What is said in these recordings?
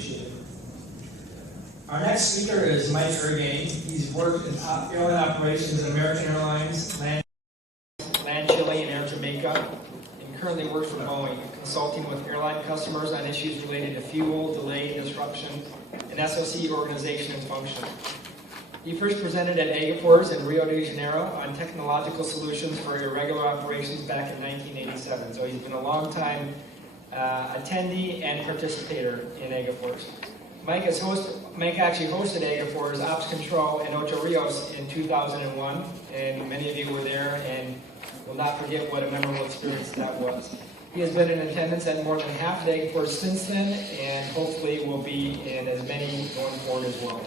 appreciate it. Our next speaker is Mike Ergain. He's worked in airline operations at American Airlines, LAN Chile, and Air Jamaica, and currently works for Boeing, consulting with airline customers on issues related to fuel, delay, disruption, and SOC organization and function. He first presented at AGIFORS in Rio de Janeiro on technological solutions for irregular operations back in 1987. So he's been a long time attendee and participator in AGIFORS. Mike actually hosted AGIFORS Ops Control in Ocho Rios in 2001, and many of you were there and will not forget what a memorable experience that was. He has been in attendance at more than half the AGIFORS since then, and hopefully will be in as many going forward as well.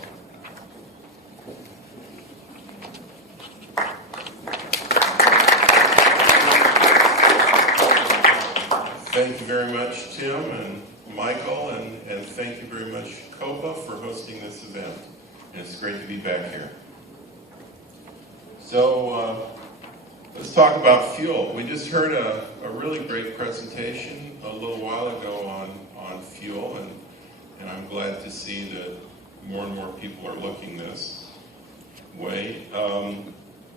Thank you very much, Tim and Michael, and thank you very much, COPA, for hosting this event. And it's great to be back here. So let's talk about fuel. We just heard a really great presentation a little while ago on fuel, and I'm glad to see that more and more people are looking this way.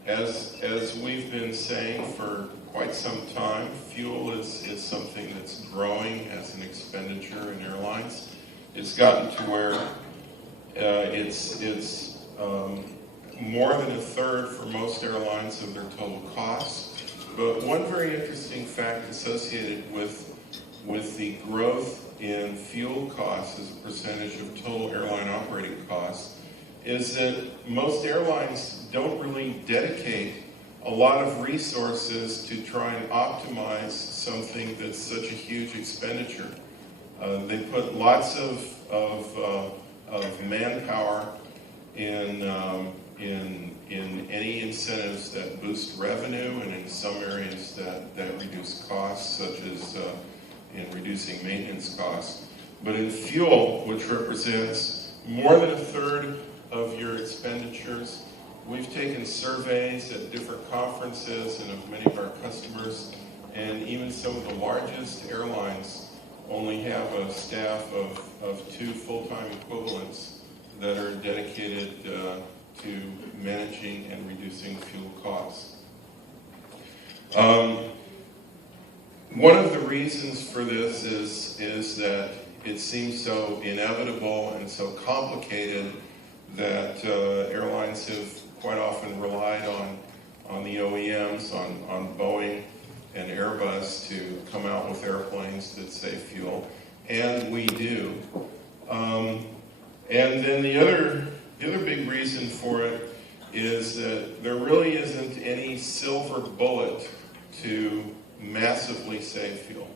As we've been saying for quite some time, fuel is something that's growing as an expenditure in airlines. It's gotten to where it's more than a third for most airlines of their total costs. But one very interesting fact associated with the growth in fuel costs as a percentage of total airline operating costs is that most airlines don't really dedicate a lot of resources to try and optimize something that's such a huge expenditure. They put lots of manpower in any incentives that boost revenue, and in some areas that reduce costs, such as in reducing maintenance costs. But in fuel, which represents more than a third of your expenditures, we've taken surveys at different conferences and of many of our customers, and even some of the largest airlines only have a staff of 2 full-time equivalents that are dedicated to managing and reducing fuel costs. One of the reasons for this is that it seems so inevitable and so complicated that airlines have quite often relied on the OEMs, on Boeing and Airbus, to come out with airplanes that save fuel, and we do. And then the other big reason for it is that there really isn't any silver bullet to massively save fuel.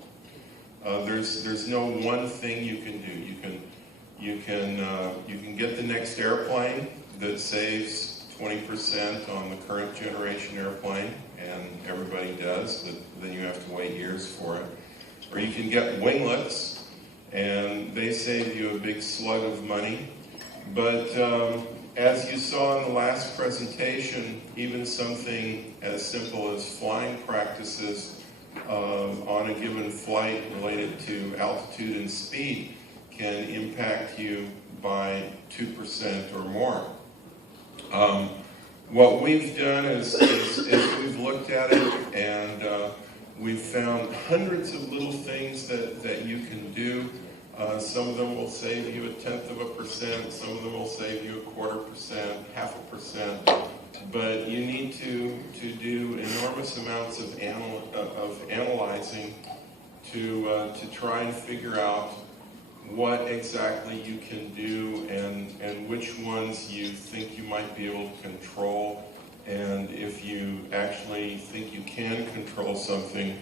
There's no one thing you can do. You can get the next airplane that saves 20% on the current generation airplane, and everybody does, but then you have to wait years for it. Or you can get winglets, and they save you a big slug of money. But as you saw in the last presentation, even something as simple as flying practices on a given flight related to altitude and speed can impact you by 2% or more. What we've done is we've looked at it, and we've found hundreds of little things that you can do. Some of them will save you 0.1%, some of them will save you 0.25%, 0.5%, but you need to do enormous amounts of analyzing to try and figure out what exactly you can do and which ones you think you might be able to control, and if you actually think you can control something,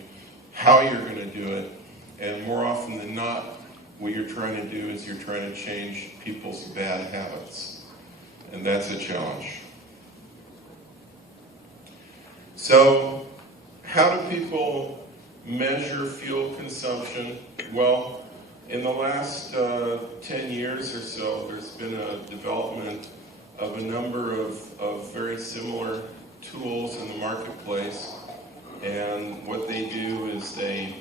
how you're going to do it. And more often than not, what you're trying to do is you're trying to change people's bad habits, and that's a challenge. So how do people measure fuel consumption? Well, in the last 10 years or so, there's been a development of a number of very similar tools in the marketplace, and what they do is they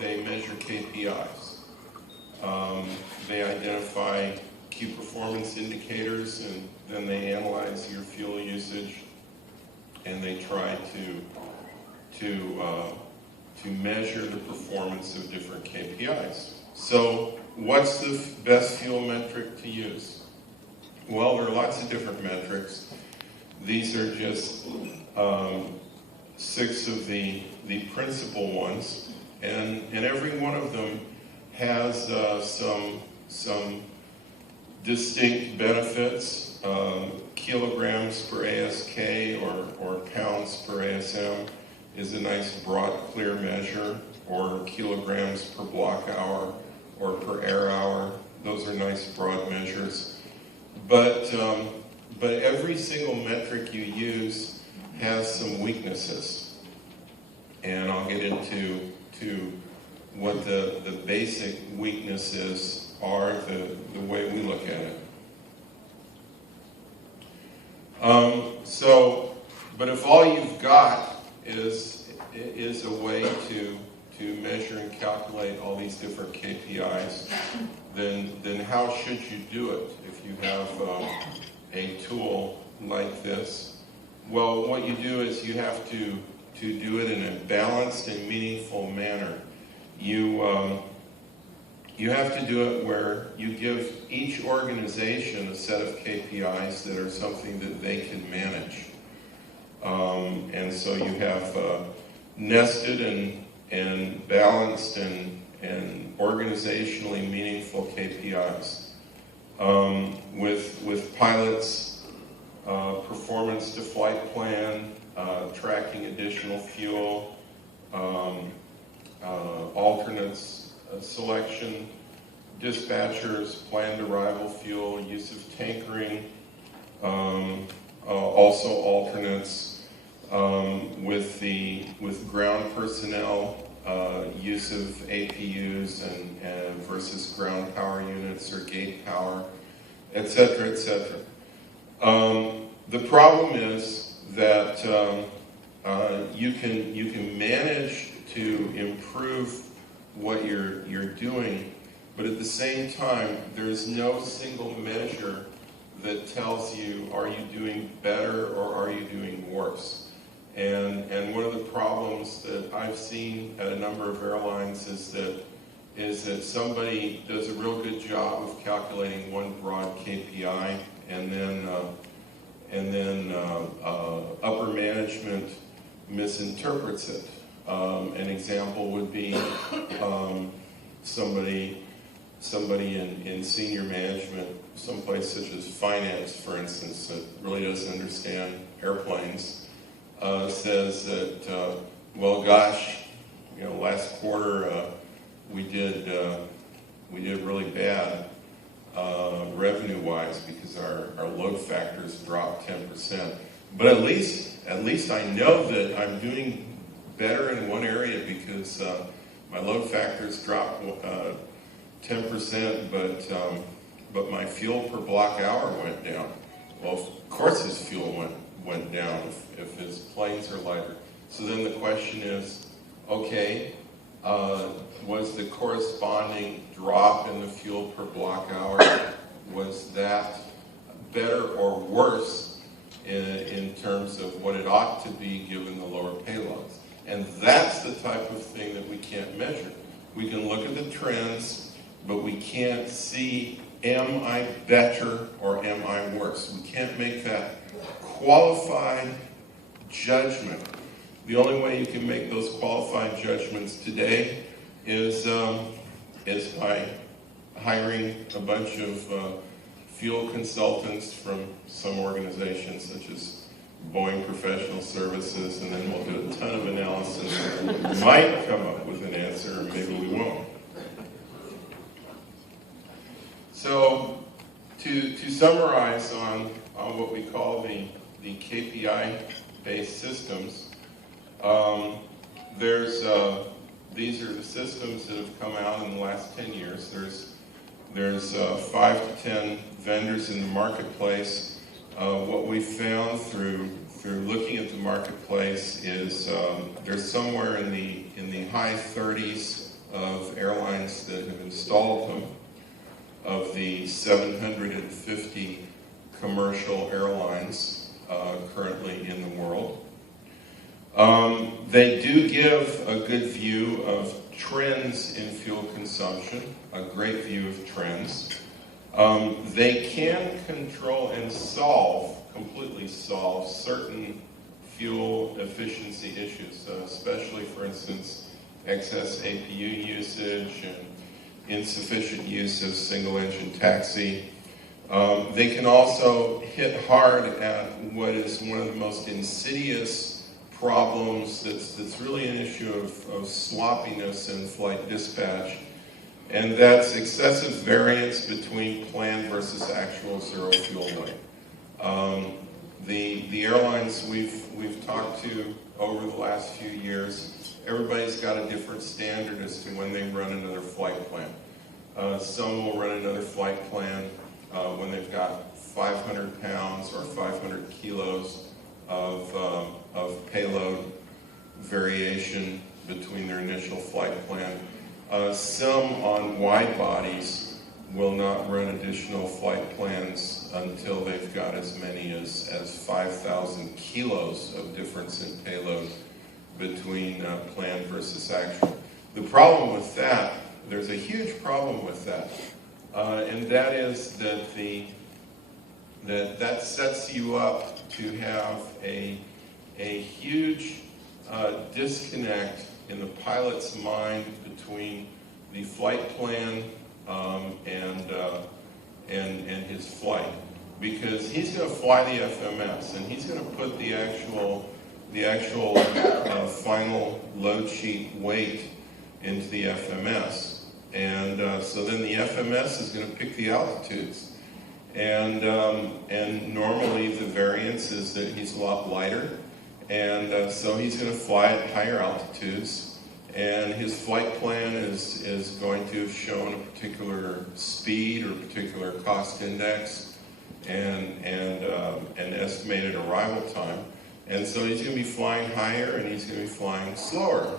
measure KPIs. They identify performance indicators, and then they analyze your fuel usage, and they try to measure the performance of different KPIs. So what's the best fuel metric to use? Well, there are lots of different metrics. These are just 6 of the principal ones, and every one of them has some distinct benefits. Kilograms per ASK or pounds per ASM is a nice broad clear measure, or kilograms per block hour or per air hour. Those are nice broad measures. But every single metric you use has some weaknesses, and I'll get into what the basic weaknesses are, the way we look at it. But if all you've got is a way to measure and calculate all these different KPIs, then how should you do it if you have a tool like this? Well, what you do is you have to do it in a balanced and meaningful manner. You have to do it where you give each organization a set of KPIs that are something that they can manage. And so you have nested and balanced and organizationally meaningful KPIs. With pilots, performance to flight plan, tracking additional fuel, alternates selection, dispatchers, planned arrival fuel, use of tankering, also alternates, with ground personnel, use of APUs and versus ground power units or gate power, etc., etc. The problem is that you can manage to improve what you're doing, but at the same time, there's no single measure that tells you, are you doing better or are you doing worse? And one of the problems that I've seen at a number of airlines is that somebody does a real good job of calculating one broad KPI, and then upper management misinterprets it. An example would be somebody in senior management, someplace such as finance, for instance, that really doesn't understand airplanes, says that, well, gosh, last quarter we did really bad revenue-wise because our load factors dropped 10%. But at least I know that I'm doing better in one area because my load factors dropped 10%, but my fuel per block hour went down. Well, of course his fuel went down if his planes are lighter. So then the question is, okay, was the corresponding drop in the fuel per block hour, was that better or worse in terms of what it ought to be given the lower payloads? And that's the type of thing that we can't measure. We can look at the trends, but we can't see, am I better or am I worse? We can't make that qualified judgment. The only way you can make those qualified judgments today is by hiring a bunch of fuel consultants from some organizations such as Boeing Professional Services, and then we'll do a ton of analysis. We might come up with an answer, or maybe we won't. So, to summarize on what we call the KPI-based systems, these are the systems that have come out in the last 10 years. There's 5 to 10 vendors in the marketplace. What we found through looking at the marketplace is there's somewhere in the high 30s of airlines that have installed them. Of the 750 commercial airlines currently in the world. They do give a good view of trends in fuel consumption, a great view of trends. They can control and completely solve certain fuel efficiency issues, especially, for instance, excess APU usage and insufficient use of single-engine taxi. They can also hit hard at what is one of the most insidious problems that's really an issue of sloppiness in flight dispatch, and that's excessive variance between planned versus actual zero fuel weight. The airlines we've talked to over the last few years, everybody's got a different standard as to when they run another flight plan. Some will run another flight plan when they've got 500 pounds or 500 kilos of payload variation between their initial flight plan. Some on wide bodies will not run additional flight plans until they've got as many as 5,000 kilos of difference in payload between planned versus actual. The problem with that, there's a huge problem with that, and that is that sets you up to have a huge disconnect in the pilot's mind between the flight plan and his flight, because he's going to fly the FMS and he's going to put the actual final load sheet weight into the FMS, and so then the FMS is going to pick the altitudes. And normally the variance is that he's a lot lighter, and so he's going to fly at higher altitudes, and his flight plan is going to have shown a particular speed or particular cost index and an estimated arrival time, and so he's going to be flying higher and he's going to be flying slower,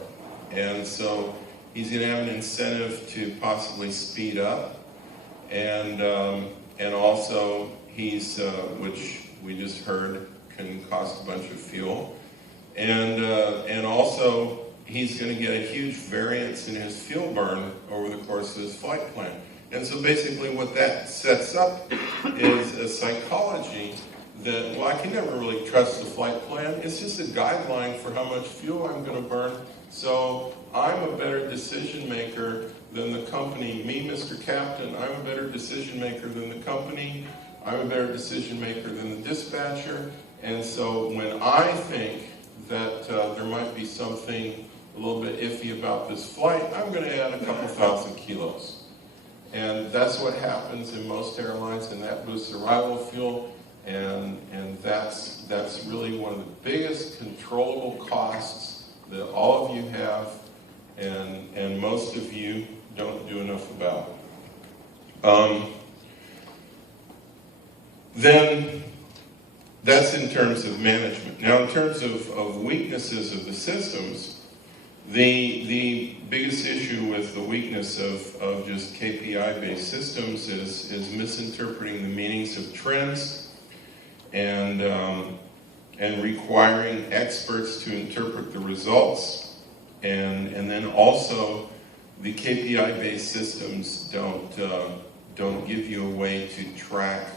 and so he's going to have an incentive to possibly speed up, and also he's, which we just heard can cost a bunch of fuel, and also he's going to get a huge variance in his fuel burn over the course of his flight plan. And so basically what that sets up is a psychology that, well, I can never really trust the flight plan. It's just a guideline for how much fuel I'm going to burn. So I'm a better decision maker than the company. Me, Mr. Captain, I'm a better decision maker than the company. I'm a better decision maker than the dispatcher. And so when I think that there might be something a little bit iffy about this flight, I'm going to add a couple thousand kilos. And that's what happens in most airlines, and that boosts arrival fuel. And that's really one of the biggest controllable costs that all of you have, and most of you don't do enough about. Then that's in terms of management. Now, in terms of weaknesses of the systems, the biggest issue with the weakness of just KPI-based systems is misinterpreting the meanings of trends, and requiring experts to interpret the results, and then also the KPI-based systems don't give you a way to track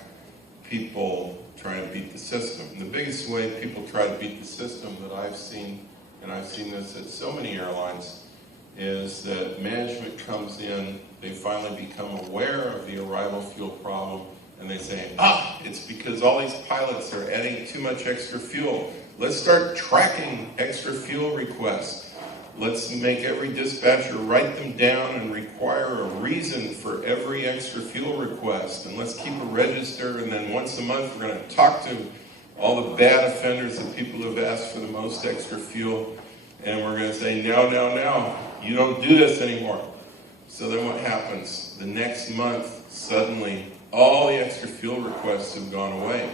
people trying to beat the system. And the biggest way people try to beat the system that I've seen, and I've seen this at so many airlines, is that management comes in, they finally become aware of the arrival fuel problem, and they say, it's because all these pilots are adding too much extra fuel. Let's start tracking extra fuel requests. Let's make every dispatcher write them down and require a reason for every extra fuel request. And let's keep a register, and then once a month we're going to talk to all the bad offenders, the people who have asked for the most extra fuel, and we're going to say, now, you don't do this anymore. So then what happens? The next month, suddenly, all the extra fuel requests have gone away.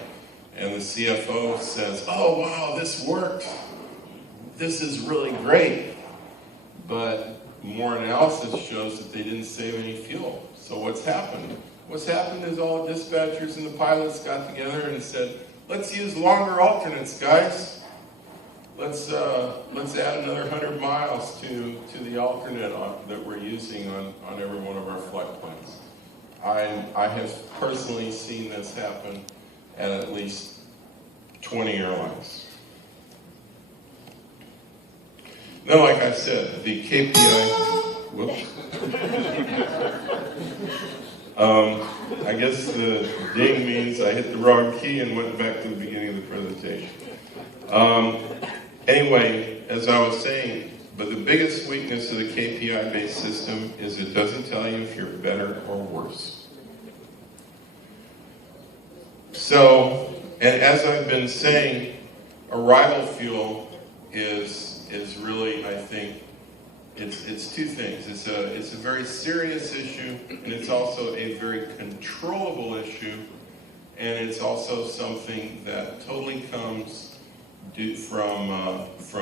And the CFO says, oh, wow, this worked. This is really great. But more analysis shows that they didn't save any fuel. So what's happened? what's happened is all the dispatchers and the pilots got together and said, let's use longer alternates, guys. Let's add another 100 miles to the alternate that we're using on every one of our flight plans. I have personally seen this happen at least 20 airlines. Now, like I said, the KPI, whoops. I guess the ding means I hit the wrong key and went back to the beginning of the presentation. Anyway, as I was saying, but the biggest weakness of the KPI-based system is it doesn't tell you if you're better or worse. So, and as I've been saying, arrival fuel is really, I think, it's two things. It's a very serious issue, and it's also a very controllable issue, and it's also something that totally comes from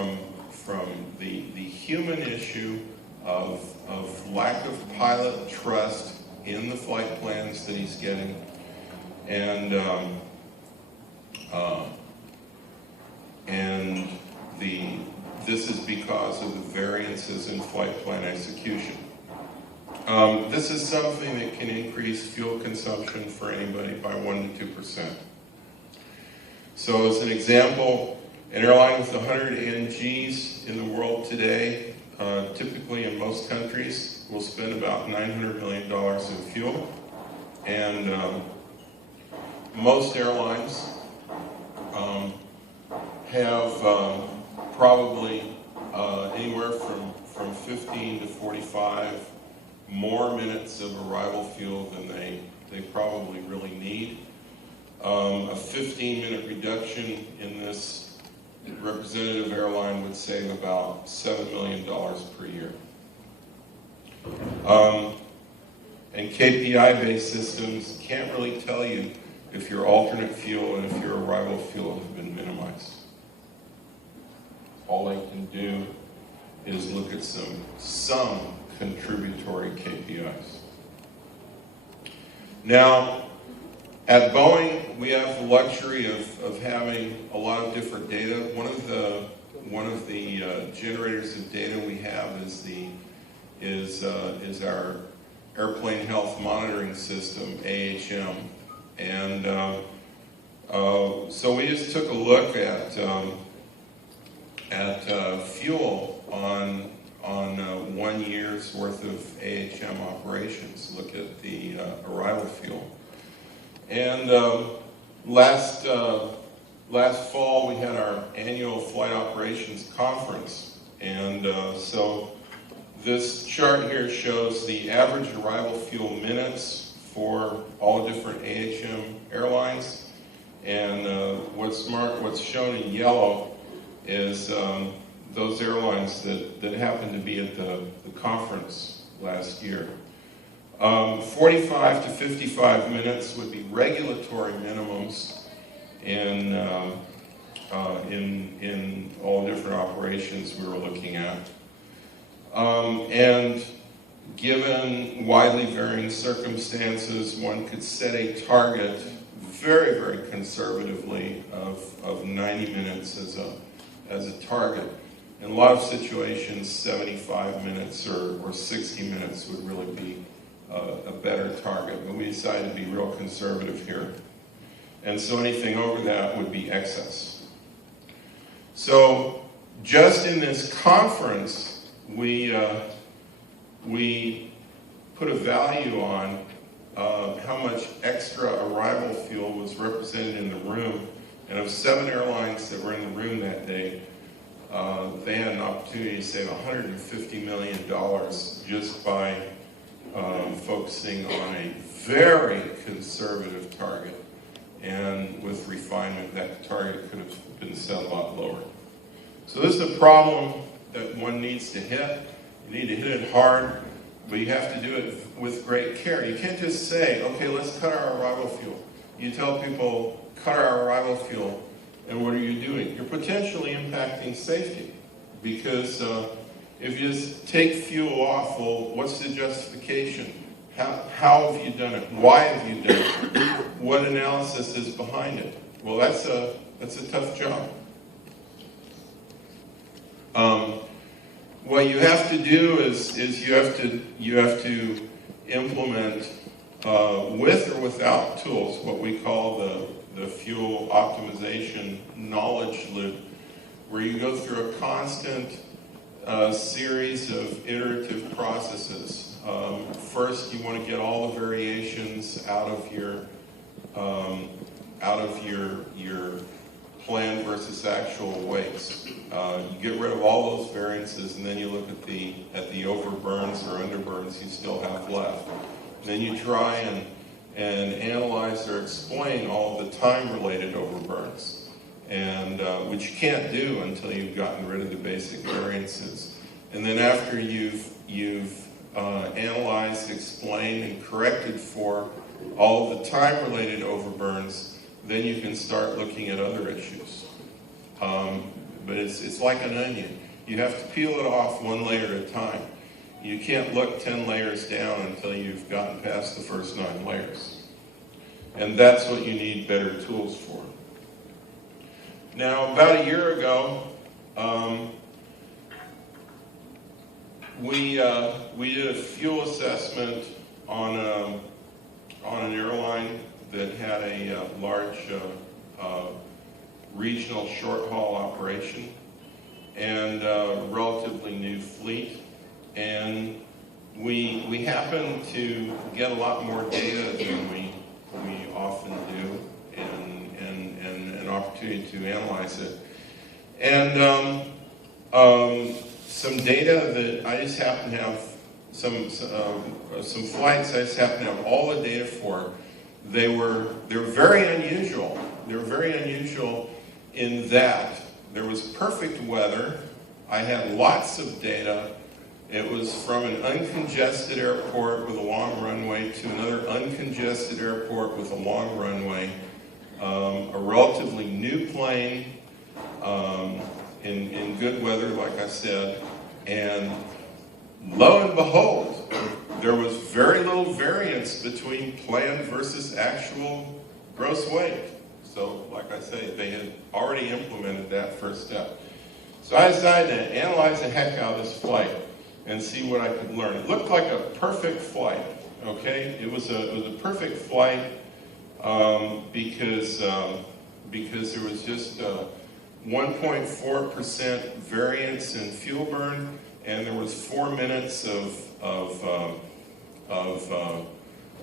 the human issue of lack of pilot trust in the flight plans that he's getting, and this is because of the variances in flight plan execution. This is something that can increase fuel consumption for anybody by 1 to 2%. So as an example, an airline with 100 NGs in the world today, typically in most countries, will spend about $900 million in fuel. And most airlines have probably anywhere from 15 to 45 more minutes of arrival fuel than they probably really need. A 15-minute reduction in this representative airline would save about $7 million per year. And KPI-based systems can't really tell you if your alternate fuel and if your arrival fuel have been minimized. All they can do is look at some contributory KPIs. Now, at Boeing, we have the luxury of having a lot of different data. One of the generators of data we have is our airplane health monitoring system, AHM, and so we just took a look at fuel on 1 year's worth of AHM operations. Look at the arrival fuel. And last fall we had our annual flight operations conference, and so this chart here shows the average arrival fuel minutes for all different AHM airlines, and what's shown in yellow is those airlines that happened to be at the conference last year. 45 to 55 minutes would be regulatory minimums in all different operations we were looking at. And given widely varying circumstances, one could set a target very, very conservatively of 90 minutes as a target. In a lot of situations, 75 minutes or 60 minutes would really be a better target, but we decided to be real conservative here. And so anything over that would be excess. So just in this conference, we put a value on how much extra arrival fuel was represented in the room. And of 7 airlines that were in the room that day, they had an opportunity to save $150 million just by focusing on a very conservative target. And with refinement, that target could have been set a lot lower. So this is a problem that one needs to hit. You need to hit it hard, but you have to do it with great care. You can't just say, okay, let's cut our arrival fuel. You tell people, cut our arrival fuel, and what are you doing? You're potentially impacting safety, because if you just take fuel off, well, what's the justification? How have you done it? Why have you done it? What analysis is behind it? Well, that's a tough job. What you have to do is you have to implement with or without tools what we call the fuel optimization knowledge loop, where you go through a constant series of iterative processes. First, you want to get all the variations out of your planned versus actual weights. You get rid of all those variances, and then you look at the overburns or underburns you still have left. And then you try and analyze or explain all of the time-related overburns, and which you can't do until you've gotten rid of the basic variances. And then after you've analyzed, explained, and corrected for all of the time-related overburns, then you can start looking at other issues. But it's like an onion. You have to peel it off one layer at a time. You can't look 10 layers down until you've gotten past the first 9 layers. And that's what you need better tools for. Now, about a year ago, we did a fuel assessment on an airline that had a large regional short-haul operation and a relatively new fleet. And we happened to get a lot more data than we often do, and an opportunity to analyze it. And some data that I just happen to have, some flights I just happen to have all the data for. They're very unusual. They were very unusual in that there was perfect weather. I had lots of data. It was from an uncongested airport with a long runway to another uncongested airport with a long runway. A relatively new plane in good weather, like I said. And lo and behold, there was very little variance between planned versus actual gross weight. So, like I say, they had already implemented that first step. So I decided to analyze the heck out of this flight and see what I could learn. It looked like a perfect flight, okay? It was a perfect flight because there was just 1.4% variance in fuel burn, and there was 4 minutes of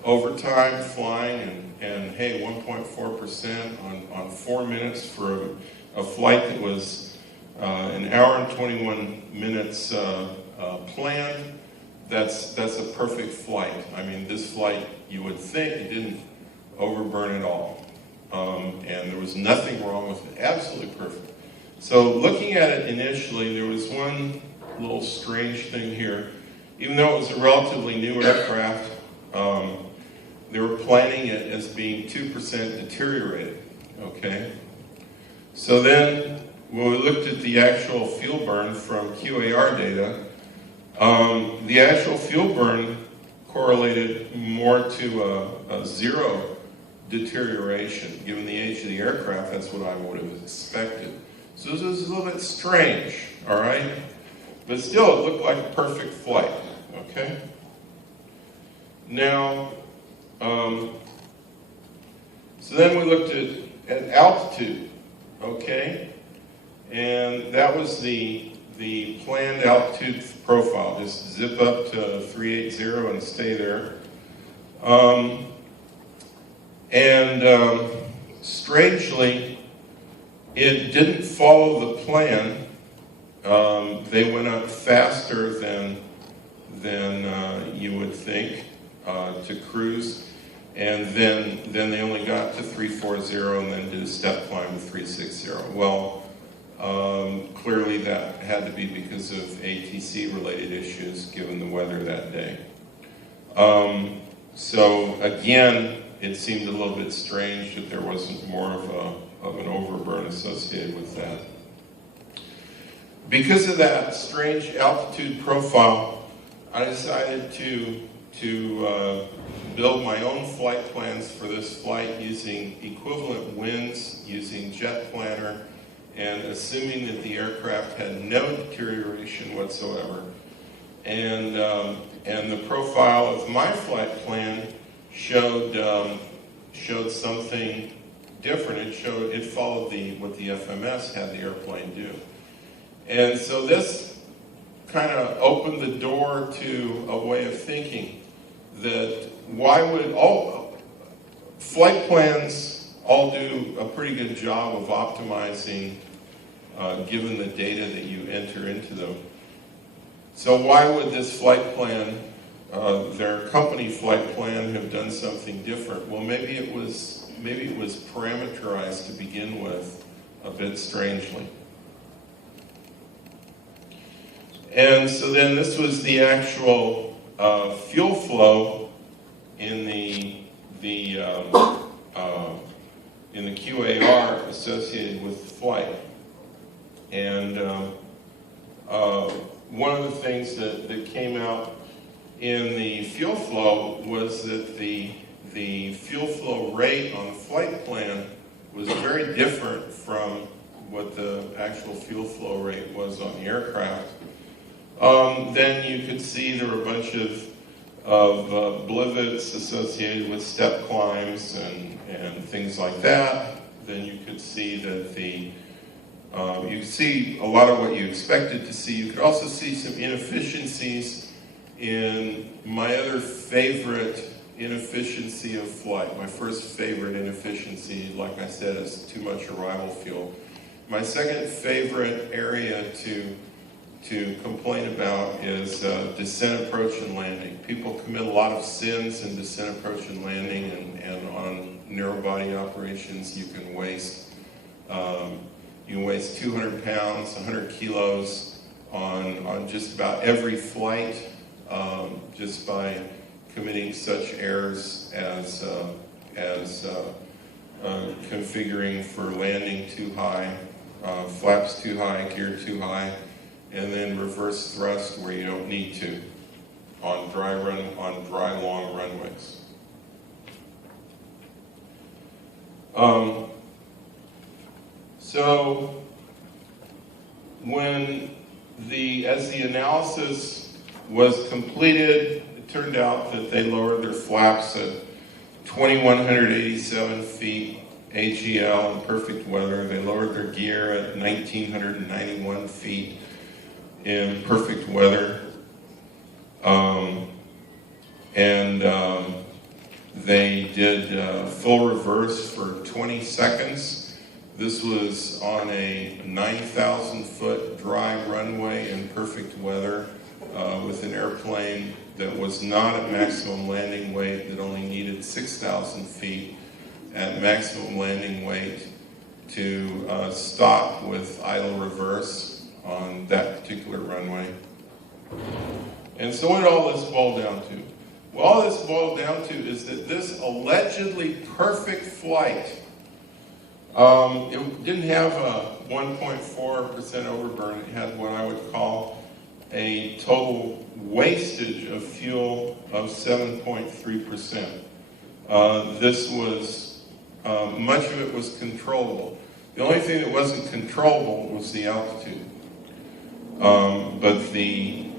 overtime flying, and hey, 1.4% on 4 minutes for a flight that was an hour and 21 minutes planned. That's a perfect flight. I mean, this flight, you would think it didn't overburn at all. And there was nothing wrong with it. Absolutely perfect. So looking at it initially, there was one little strange thing here. Even though it was a relatively new aircraft, they were planning it as being 2% deteriorated, okay? So then, when we looked at the actual fuel burn from QAR data, the actual fuel burn correlated more to a zero deterioration. Given the age of the aircraft, that's what I would have expected. So this was a little bit strange, all right? But still, it looked like a perfect flight, okay? Now, so then we looked at altitude, okay? And that was the planned altitude profile. Just zip up to 380 and stay there. Strangely, it didn't follow the plan. They went up faster than you would think to cruise, and then they only got to 340 and then did a step climb to 360. Well, clearly that had to be because of ATC-related issues given the weather that day. So again, it seemed a little bit strange that there wasn't more of an overburn associated with that. Because of that strange altitude profile, I decided to build my own flight plans for this flight using equivalent winds, using Jet Planner, and assuming that the aircraft had no deterioration whatsoever. And the profile of my flight plan showed something different. It followed what the FMS had the airplane do. And so this kind of opened the door to a way of thinking that why would all flight plans all do a pretty good job of optimizing given the data that you enter into them. So why would this flight plan, their company flight plan, have done something different? Well, maybe it was parameterized to begin with a bit strangely. And so then this was the actual fuel flow in the QAR associated with the flight. And one of the things that came out in the fuel flow was that the fuel flow rate on the flight plan was very different from what the actual fuel flow rate was on the aircraft. Then you could see there were a bunch of blivets associated with step climbs and things like that. Then you could see that you could see a lot of what you expected to see. You could also see some inefficiencies in my other favorite inefficiency of flight. My first favorite inefficiency, like I said, is too much arrival fuel. My second favorite area to complain about is descent, approach, and landing. People commit a lot of sins in descent, approach, and landing, and on narrow body operations you can waste 200 pounds, 100 kilos on just about every flight, just by committing such errors as configuring for landing too high, flaps too high, gear too high, and then reverse thrust where you don't need to on dry long runways. So as the analysis was completed, it turned out that they lowered their flaps at 2,187 feet AGL in perfect weather. They lowered their gear at 1,991 feet in perfect weather. They did full reverse for 20 seconds. This was on a 9,000 foot dry runway in perfect weather with an airplane that was not at maximum landing weight, that only needed 6,000 feet at maximum landing weight to stop with idle reverse on that particular runway. And so what did all this boil down to? Well, all this boiled down to is that this allegedly perfect flight, it didn't have a 1.4% overburn. It had what I would call a total wastage of fuel of 7.3%. This was, much of it was controllable. The only thing that wasn't controllable was the altitude. But the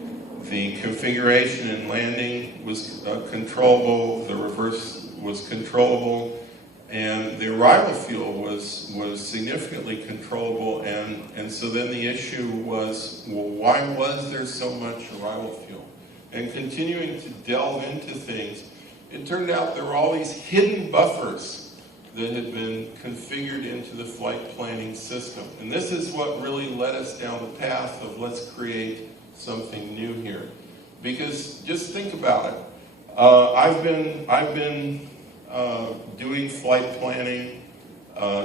configuration and landing was controllable, the reverse was controllable, and the arrival fuel was significantly controllable, and so then the issue was, well, why was there so much arrival fuel? And continuing to delve into things, it turned out there were all these hidden buffers that had been configured into the flight planning system. And this is what really led us down the path of let's create something new here. Because just think about it. I've been doing flight planning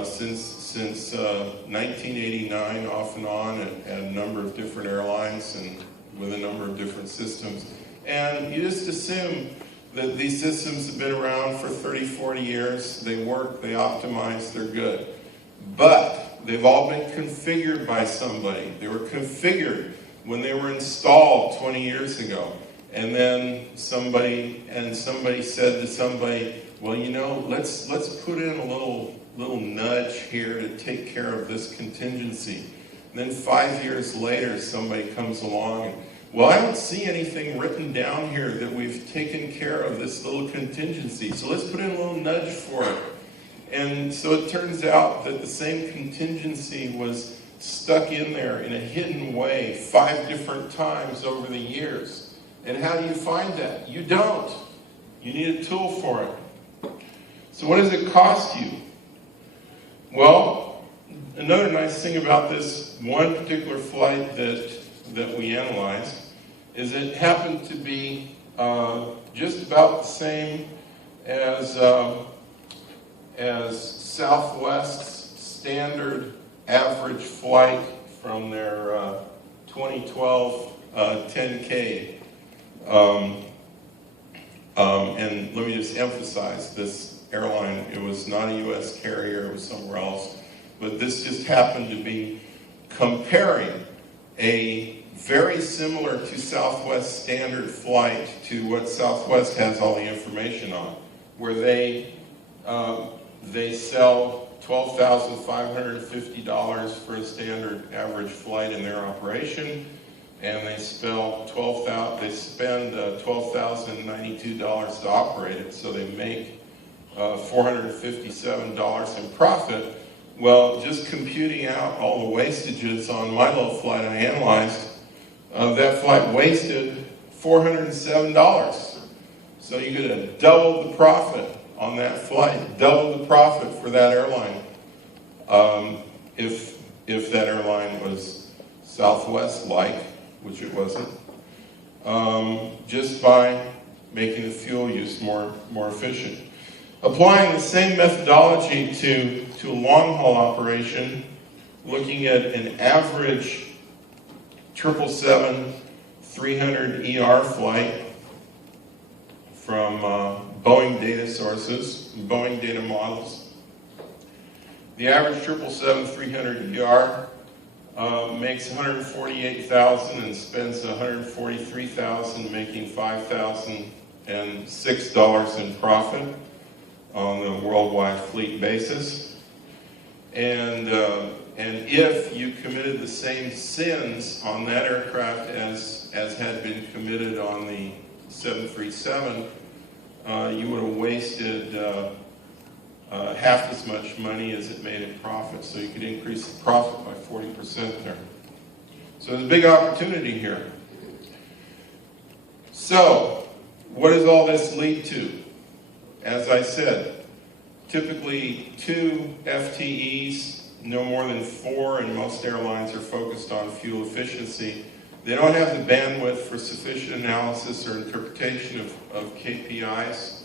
since 1989, off and on, at a number of different airlines and with a number of different systems. And you just assume that these systems have been around for 30, 40 years. They work, they optimize, they're good. But they've all been configured by somebody. They were configured when they were installed 20 years ago. And then somebody said to somebody, well, you know, let's put in a little nudge here to take care of this contingency. And then 5 years later, somebody comes along and, well, I don't see anything written down here that we've taken care of this little contingency, so let's put in a little nudge for it. And so it turns out that the same contingency was stuck in there in a hidden way 5 different times over the years. And how do you find that? You don't. You need a tool for it. So what does it cost you? Well, another nice thing about this one particular flight that we analyzed is it happened to be just about the same as Southwest's standard average flight from their 2012 10K. And let me just emphasize, this airline, it was not a U.S. carrier, it was somewhere else, but this just happened to be comparing a very similar to Southwest standard flight to what Southwest has all the information on, where they sell $12,550 for a standard average flight in their operation, and they spend $12,092 to operate it, so they make $457 in profit. Well, just computing out all the wastages on my little flight I analyzed, that flight wasted $407. So you get a double the profit on that flight, double the profit for that airline, if that airline was Southwest-like, which it wasn't, just by making the fuel use more efficient. Applying the same methodology to a long-haul operation, looking at an average 777-300ER flight from Boeing data sources, Boeing data models. The average 777-300ER makes $148,000 and spends $143,000, making $5,006 in profit on the worldwide fleet basis. And if you committed the same sins on that aircraft as had been committed on the 737, you would have wasted half as much money as it made in profit. So you could increase the profit by 40% there. So there's a big opportunity here. So what does all this lead to? As I said, typically 2 FTEs, no more than 4, and most airlines are focused on fuel efficiency. They don't have the bandwidth for sufficient analysis or interpretation of KPIs.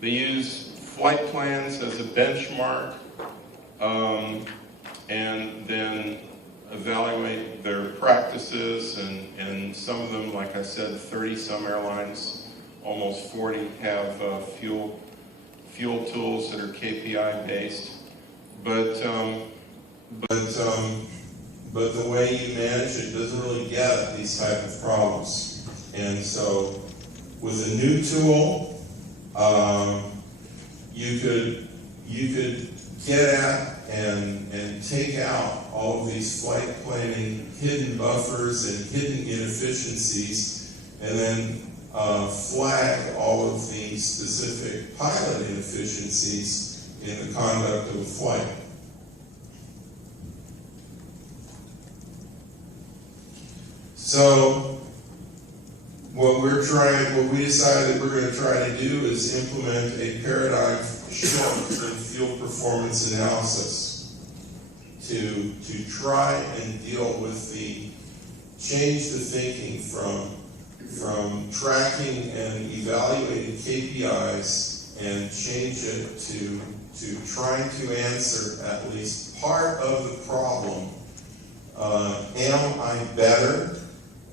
They use flight plans as a benchmark, and then evaluate their practices, and some of them, like I said, 30-some airlines, almost 40, have fuel tools that are KPI based. But the way you manage it doesn't really get at these type of problems. And so with a new tool, you could get at and take out all of these flight planning hidden buffers and hidden inefficiencies, and then flag all of the specific pilot inefficiencies in the conduct of a flight. So what we decided we're going to try to do is implement a paradigm shift in fuel performance analysis to try and deal with change the thinking from tracking and evaluating KPIs and change it to trying to answer at least part of the problem. Am I better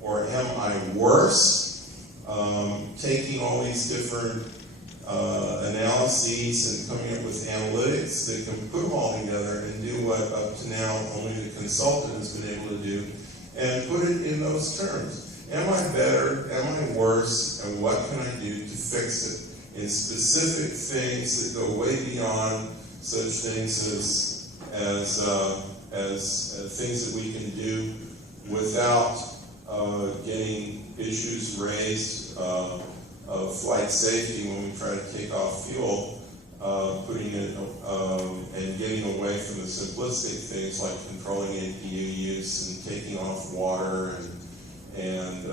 or am I worse? Taking all these different analyses and coming up with analytics that can put them all together and do what up to now only the consultant has been able to do, and put it in those terms. am I better, am I worse, and what can I do to fix it? In specific things that go way beyond such things as things that we can do without getting issues raised of flight safety when we try to take off fuel, putting it and getting away from the simplistic things like controlling APU use and taking off water and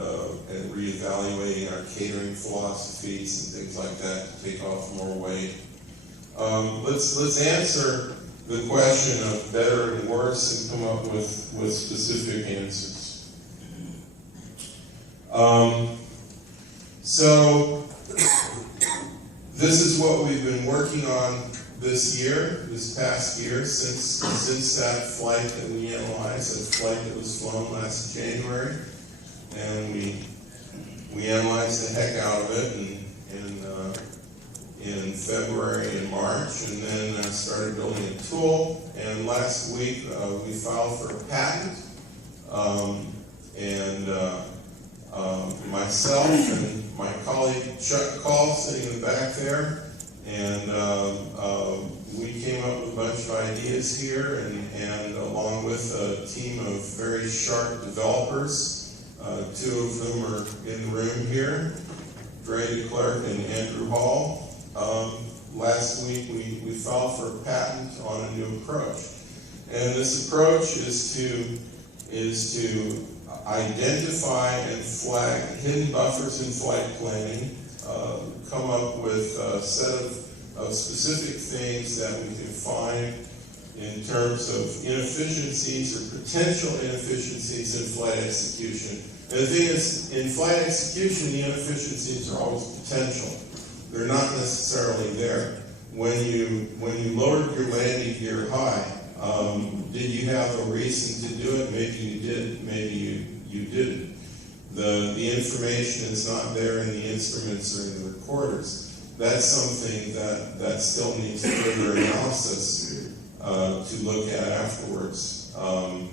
reevaluating our catering philosophies and things like that to take off more weight. Let's answer the question of better and worse and come up with specific answers. So this is what we've been working on this past year, since that flight that we analyzed, that flight that was flown last January, and we analyzed the heck out of it in February and March, and then started building a tool. And last week we filed for a patent, myself and my colleague Chuck Call sitting in the back there, and we came up with a bunch of ideas here, and along with a team of very sharp developers, two of whom are in the room here, Dre DeClerc and Andrew Hall. Last week we filed for a patent on a new approach, and this approach is to identify and flag hidden buffers in flight planning, come up with a set of specific things that we can find in terms of inefficiencies or potential inefficiencies in flight execution. And the thing is, in flight execution, the inefficiencies are always potential. They're not necessarily there. When you lowered your landing gear high, did you have a reason to do it? Maybe you did, maybe you didn't. The information is not there in the instruments or in the recorders. That's something that still needs further analysis to look at afterwards. And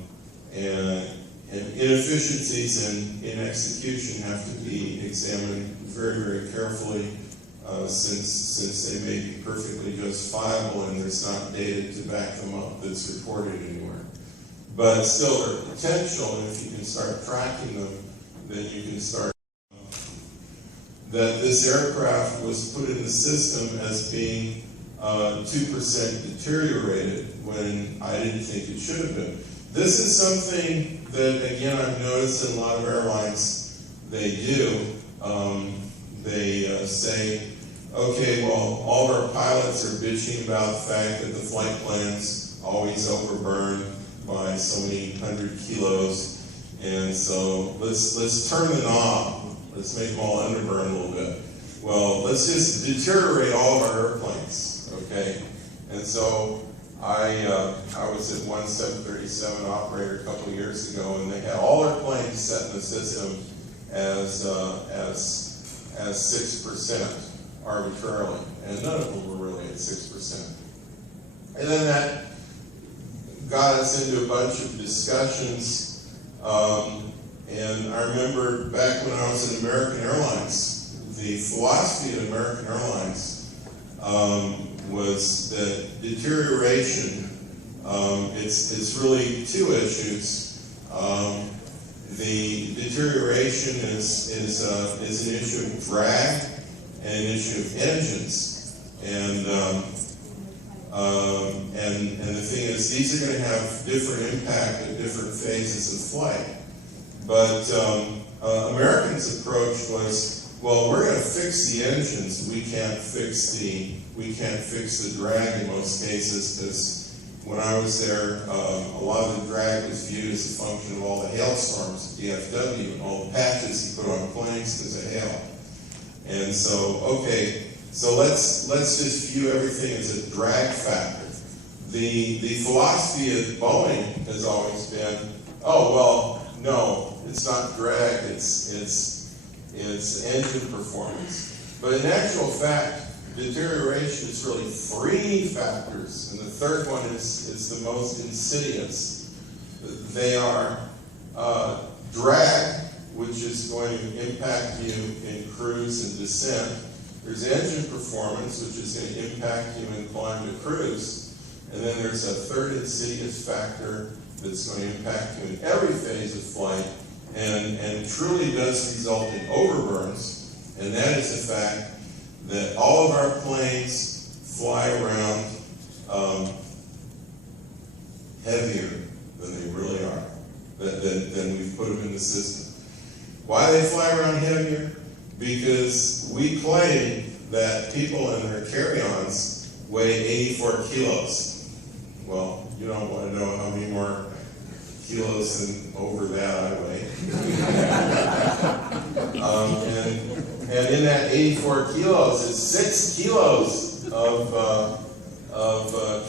inefficiencies in execution have to be examined very, very carefully, since they may be perfectly justifiable and there's not data to back them up that's reported anywhere. But still, they're potential, and if you can start tracking them, then you can start. That this aircraft was put in the system as being 2% deteriorated when I didn't think it should have been. This is something that, again, I've noticed in a lot of airlines they do. They say, okay, well, all of our pilots are bitching about the fact that the flight plans always overburn by so many 100 kilos, and so let's turn the knob. Let's make them all underburn a little bit. Well, let's just deteriorate all of our airplanes, okay? And so I was at one 737 operator a couple of years ago, and they had all their planes set in the system as 6% arbitrarily, and none of them were really at 6%. And then that got us into a bunch of discussions, and I remember back when I was in American Airlines, the philosophy of American Airlines was that deterioration, it's really two issues. The deterioration is an issue of drag and an issue of engines, and the thing is, these are going to have different impact at different phases of flight. But Americans' approach was, well, we're going to fix the engines. We can't fix the drag in most cases, because when I was there, a lot of the drag was viewed as a function of all the hailstorms at DFW and all the patches you put on planes because of hail. And so, okay, so let's just view everything as a drag factor. The philosophy of Boeing has always been, oh well, no, it's not drag, it's engine performance. But in actual fact, deterioration is really three factors, and the third one is the most insidious. They are drag, which is going to impact you in cruise and descent. There's engine performance, which is going to impact you in climb to cruise. And then there's a third insidious factor that's going to impact you in every phase of flight and truly does result in overburns. And that is the fact that all of our planes fly around heavier than they really are, than we've put them in the system. Why they fly around heavier? Because we claim that people in their carry-ons weigh 84 kilos. Well, you don't want to know how many more kilos than over that I weigh. And in that 84 kilos is 6 kilos of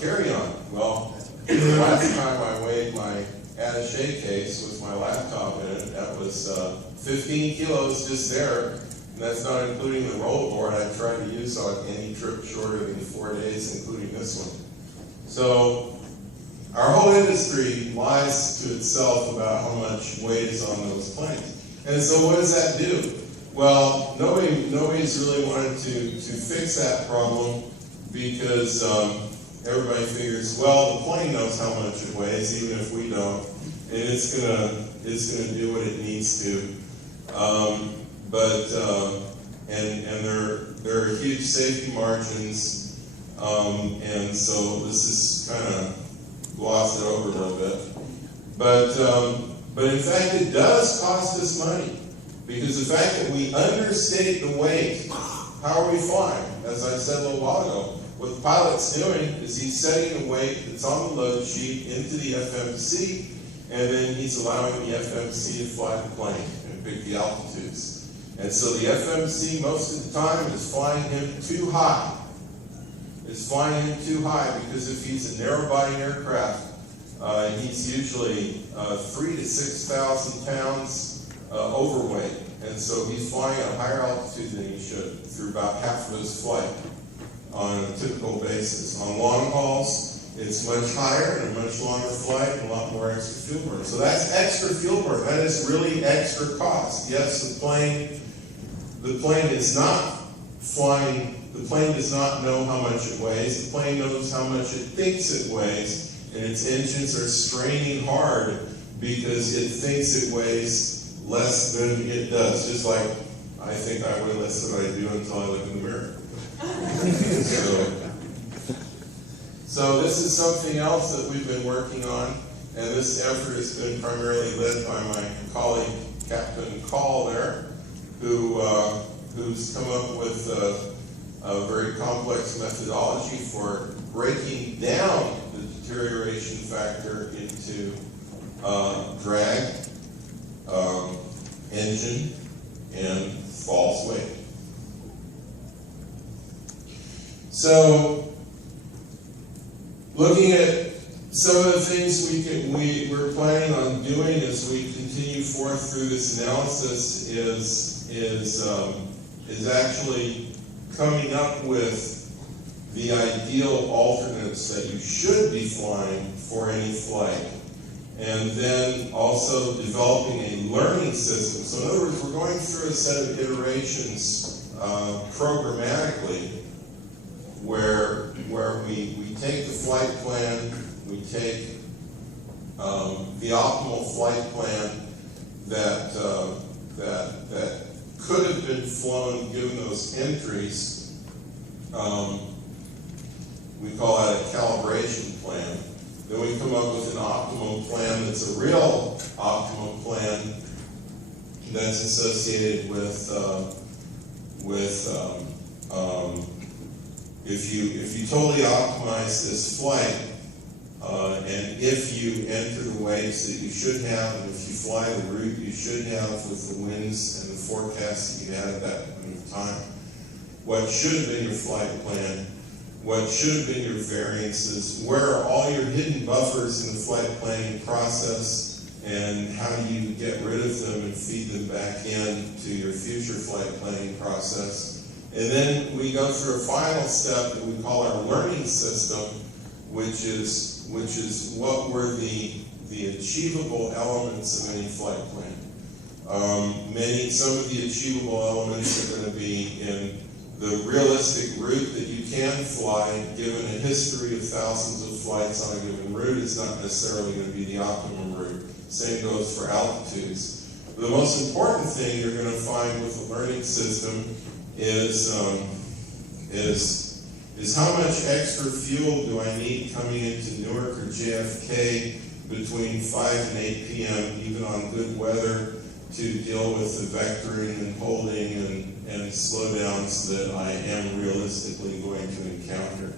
carry-on. Well, the last time I weighed my attaché case with my laptop in it, that was 15 kilos just there, and that's not including the rollerboard I tried to use on any trip shorter than 4 days, including this one. So our whole industry lies to itself about how much weight is on those planes. And so what does that do? Well, nobody's really wanted to fix that problem because everybody figures, well, the plane knows how much it weighs, even if we don't, and it's gonna do what it needs to. And there are huge safety margins, and so this is kind of glossed it over a little bit. But in fact, it does cost us money, because the fact that we understate the weight, how are we flying? As I said a little while ago, what the pilot's doing is he's setting the weight that's on the load sheet into the FMC, and then he's allowing the FMC to fly the plane and pick the altitudes. And so the FMC most of the time is flying him too high. It's flying him too high because if he's a narrow-body aircraft, he's usually 3,000 to 6,000 pounds overweight. And so he's flying at a higher altitude than he should through about half of his flight on a typical basis. On long hauls, it's much higher and a much longer flight and a lot more extra fuel burn. So that's extra fuel burn. That is really extra cost. Yes, the plane is not flying, the plane does not know how much it weighs. The plane knows how much it thinks it weighs, and its engines are straining hard because it thinks it weighs less than it does. Just like I think I weigh less than I do until I look in the mirror. So this is something else that we've been working on, and this effort has been primarily led by my colleague, Captain Call there, who's come up with a very complex methodology for breaking down the deterioration factor into drag, engine, and false weight. So, looking at some of the things we're planning on doing as we continue forth through this analysis is actually coming up with the ideal alternates that you should be flying for any flight, and then also developing a learning system. So in other words, we're going through a set of iterations programmatically where we take the flight plan, we take the optimal flight plan that could have been flown given those entries. We call that a calibration plan. Then we come up with an optimum plan that's a real optimum plan that's associated with if you totally optimize this flight, and if you enter the weights that you should have, and if you fly the route you should have with the winds and the forecast that you had at that point of time, what should have been your flight plan, what should have been your variances, where are all your hidden buffers in the flight planning process, and how do you get rid of them and feed them back in to your future flight planning process. And then we go through a final step that we call our learning system, which is what were the achievable elements of any flight plan. Some of the achievable elements are going to be in the realistic route that you can fly, given a history of thousands of flights on a given route. Is not necessarily going to be the optimum route. Same goes for altitudes. The most important thing you're going to find with the learning system is how much extra fuel do I need coming into Newark or JFK between 5 and 8 p.m., even on good weather, to deal with the vectoring and holding and slowdowns that I am realistically going to encounter.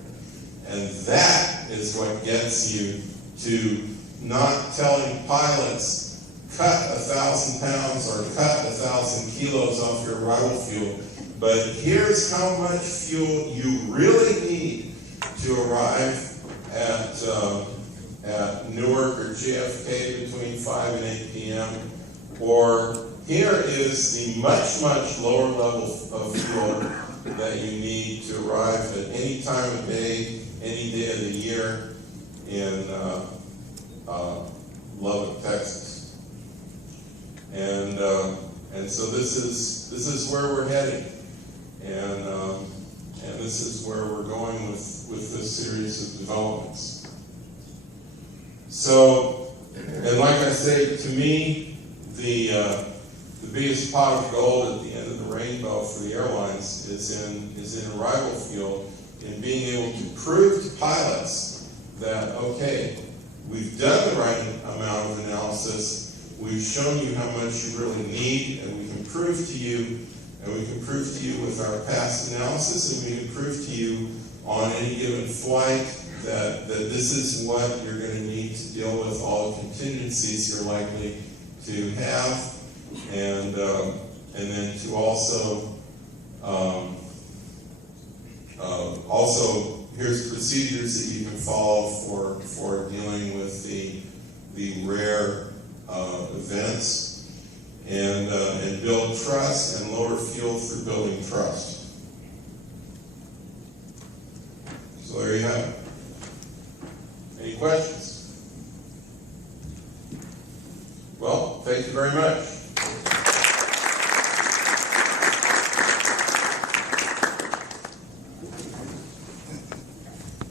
And that is what gets you to not telling pilots, cut 1,000 pounds or cut 1,000 kilos off your arrival fuel, but here's how much fuel you really need to arrive at Newark or JFK between 5 and 8 p.m., or here is the much, much lower level of fuel that you need to arrive at any time of day, any day of the year in Lubbock, Texas. And so this is where we're heading, and this is where we're going with this series of developments. So, and like I say, to me, the biggest pot of gold at the end of the rainbow for the airlines is in arrival fuel, in being able to prove to pilots that, okay, we've done the right amount of analysis, we've shown you how much you really need, and we can prove to you, with our past analysis, and we can prove to you on any given flight that this is what you're going to need to deal with all the contingencies you're likely to have, and then to also here's procedures that you can follow for dealing with the rare events, and build trust and lower fuel through building trust. So there you have it. Any questions? Well, thank you very much.